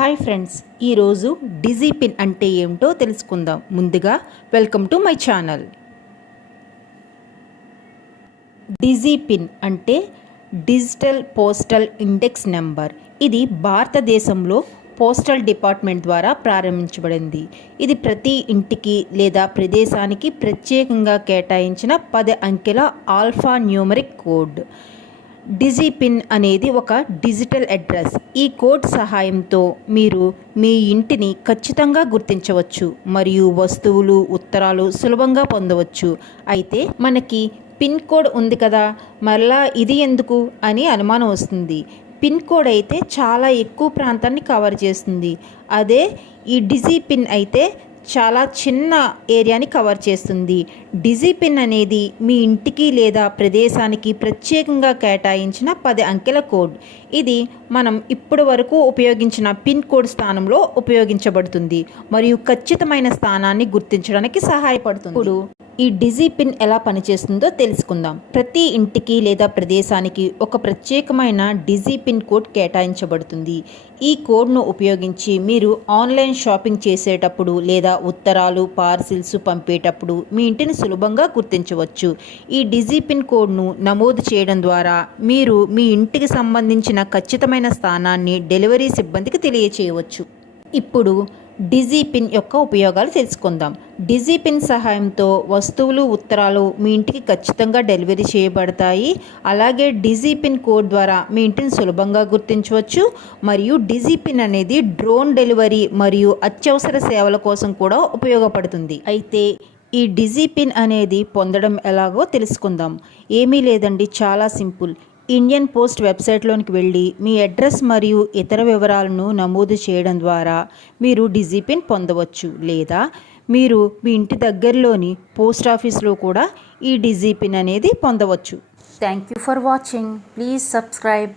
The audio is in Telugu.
హాయ్ ఫ్రెండ్స్, ఈరోజు డిజీ పిన్ అంటే ఏమిటో తెలుసుకుందాం. ముందుగా welcome to my channel. Digi pin అంటే డిజిటల్ పోస్టల్ ఇండెక్స్ నెంబర్. ఇది భారతదేశంలో పోస్టల్ డిపార్ట్మెంట్ ద్వారా ప్రారంభించబడింది. ఇది ప్రతి ఇంటికి లేదా ప్రదేశానికి ప్రత్యేకంగా కేటాయించిన 10 అంకెల alphanumeric code. Digi pin అనేది ఒక డిజిటల్ అడ్రస్. ఈ కోడ్ సహాయంతో మీరు మీ ఇంటిని ఖచ్చితంగా గుర్తించవచ్చు మరియు వస్తువులు, ఉత్తరాలు సులభంగా పొందవచ్చు. అయితే మనకి పిన్ కోడ్ ఉంది కదా, మరలా ఇది ఎందుకు అని అనుమానం వస్తుంది. పిన్ కోడ్ అయితే చాలా ఎక్కువ ప్రాంతాన్ని కవర్ చేస్తుంది. అదే ఈ డిజీ పిన్ అయితే చాలా చిన్న ఏరియాని కవర్ చేస్తుంది. డిజీ పిన్ అనేది మీ ఇంటికి లేదా ప్రదేశానికి ప్రత్యేకంగా కేటాయించిన 10 అంకెల కోడ్. ఇది మనం ఇప్పటి వరకు ఉపయోగించిన పిన్ కోడ్ స్థానంలో ఉపయోగించబడుతుంది మరియు ఖచ్చితమైన స్థానాన్ని గుర్తించడానికి సహాయపడుతుంది. ఇప్పుడు ఈ డిజీ పిన్ ఎలా పనిచేస్తుందో తెలుసుకుందాం. ప్రతి ఇంటికి లేదా ప్రదేశానికి ఒక ప్రత్యేకమైన డిజీ పిన్ కోడ్ కేటాయించబడుతుంది. ఈ కోడ్ను ఉపయోగించి మీరు ఆన్లైన్ షాపింగ్ చేసేటప్పుడు లేదా ఉత్తరాలు, పార్సిల్స్ పంపేటప్పుడు మీ ఇంటిని సులభంగా గుర్తించవచ్చు. ఈ డిజీ పిన్ కోడ్ను నమోదు చేయడం ద్వారా మీరు మీ ఇంటికి సంబంధించిన ఖచ్చితమైన స్థానాన్ని డెలివరీ సిబ్బందికి తెలియచేయవచ్చు. ఇప్పుడు డిజీ పిన్ యొక్క ఉపయోగాలు తెలుసుకుందాం. డిజీ పిన్ సహాయంతో వస్తువులు, ఉత్తరాలు మీ ఇంటికి ఖచ్చితంగా డెలివరీ చేయబడతాయి. అలాగే డిజీ పిన్ కోడ్ ద్వారా మీ ఇంటిని సులభంగా గుర్తించవచ్చు. మరియు డిజీ పిన్ అనేది డ్రోన్ డెలివరీ మరియు అత్యవసర సేవల కోసం కూడా ఉపయోగపడుతుంది. అయితే ఈ డిజీ పిన్ అనేది పొందడం ఎలాగో తెలుసుకుందాం. ఏమీ లేదండి, చాలా సింపుల్. ఇండియన్ పోస్ట్ వెబ్సైట్లోనికి వెళ్ళి మీ అడ్రస్ మరియు ఇతర వివరాలను నమోదు చేయడం ద్వారా మీరు డిజీ పిన్ పొందవచ్చు. లేదా మీరు మీ ఇంటి దగ్గరలోని పోస్ట్ ఆఫీస్లో కూడా ఈ డిజీ పిన్ అనేది పొందవచ్చు. Thank you for watching. Please subscribe.